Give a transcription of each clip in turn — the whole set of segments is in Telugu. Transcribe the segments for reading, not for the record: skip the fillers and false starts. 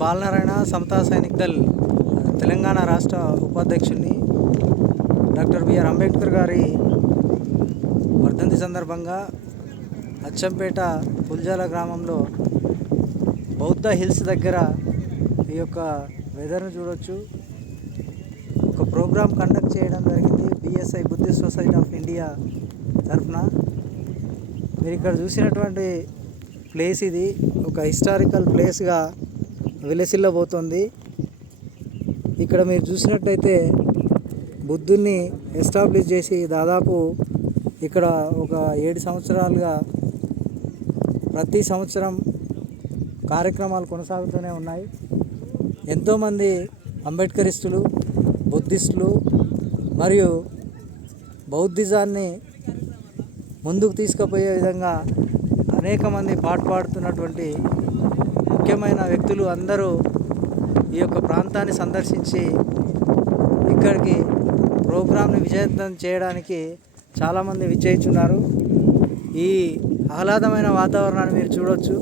బాలనారాయణ సమతా సైనిక్ దళ్ తెలంగాణ రాష్ట్ర ఉపాధ్యక్షుడిని. డాక్టర్ బిఆర్ అంబేద్కర్ గారి వర్ధంతి సందర్భంగా అచ్చంపేట పుల్జాల గ్రామంలో బౌద్ధ హిల్స్ దగ్గర ఈ యొక్క వెదర్ను చూడొచ్చు. ఒక ప్రోగ్రామ్ కండక్ట్ చేయడం జరిగింది BSI Buddhist society of India తరఫున. మీరు ఇక్కడ చూసినటువంటి ప్లేస్ ఇది ఒక హిస్టారికల్ ప్లేస్గా విలసిల్లబోతోంది. ఇక్కడ మీరు చూసినట్టయితే బుద్ధుడిని ఎస్టాబ్లిష్ చేసి దాదాపు ఇక్కడ ఒక 7 సంవత్సరాలుగా ప్రతి సంవత్సరం కార్యక్రమాలు కొనసాగుతూనే ఉన్నాయి. ఎంతోమంది అంబేద్కరిస్టులు, బుద్ధిస్టులు మరియు బౌద్ధిజాన్ని ముందుకు తీసుకుపోయే విధంగా అనేక మంది పాటుపడుతున్నటువంటి ముఖ్యమైన వ్యక్తులు అందరూ ఈ యొక్క ప్రాంతాన్ని సందర్శించి ఇక్కడికి ప్రోగ్రాంని విజయవంతం చేయడానికి చాలామంది విచ్చేస్తున్నారు. ఈ ఆహ్లాదమైన వాతావరణాన్ని మీరు చూడవచ్చు.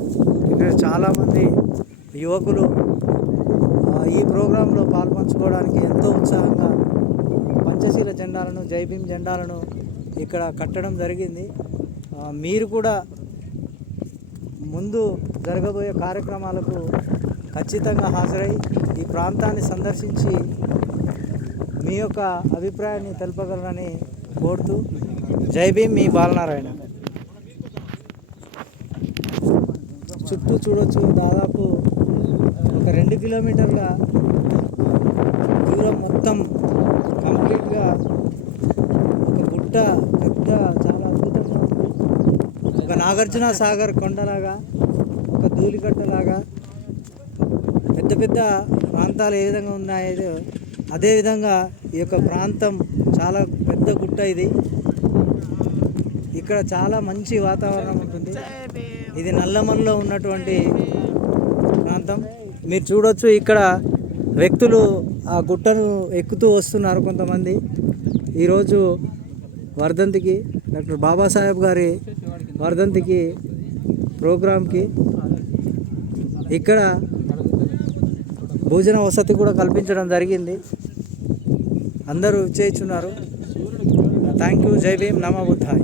ఇక్కడ చాలామంది యువకులు ఈ ప్రోగ్రాంలో పాల్పంచుకోవడానికి ఎంతో ఉత్సాహంగా పంచశీల జెండాలను, జై భీమ్ జెండాలను ఇక్కడ కట్టడం జరిగింది. మీరు కూడా ముందు జరగబోయే కార్యక్రమాలకు ఖచ్చితంగా హాజరై ఈ ప్రాంతాన్ని సందర్శించి మీ యొక్క అభిప్రాయాన్ని తెలపగలరని కోరుతూ జై భీమ్, మీ బాలనారాయణ. చుట్టూ చూడొచ్చు, దాదాపు ఒక 2 కిలోమీటర్ల దూరం మొత్తం కంప్లీట్గా ఒక గుట్ట, పెద్ద చాలా అద్భుతంగా ఉంది. ఒక నాగార్జున సాగర్ కొండలాగా, ఒక ధూళికట్టలాగా పెద్ద పెద్ద ప్రాంతాలు ఏ విధంగా ఉన్నాయో అదేవిధంగా ఈ యొక్క ప్రాంతం చాలా పెద్ద గుట్ట ఇది. ఇక్కడ చాలా మంచి వాతావరణం ఉంటుంది. ఇది నల్లమల్లో ఉన్నటువంటి ప్రాంతం. మీరు చూడొచ్చు, ఇక్కడ వ్యక్తులు ఆ గుట్టను ఎక్కుతూ వస్తున్నారు కొంతమంది. ఈరోజు వర్ధంతికి, డాక్టర్ బాబాసాహెబ్ గారి వర్ధంతికి ప్రోగ్రాంకి ఇక్కడ భోజన వసతి కూడా కల్పించడం జరిగింది. అందరూ చేయించున్నారు. Thank you. జై భీమ్, నమో బుద్ధాయ్.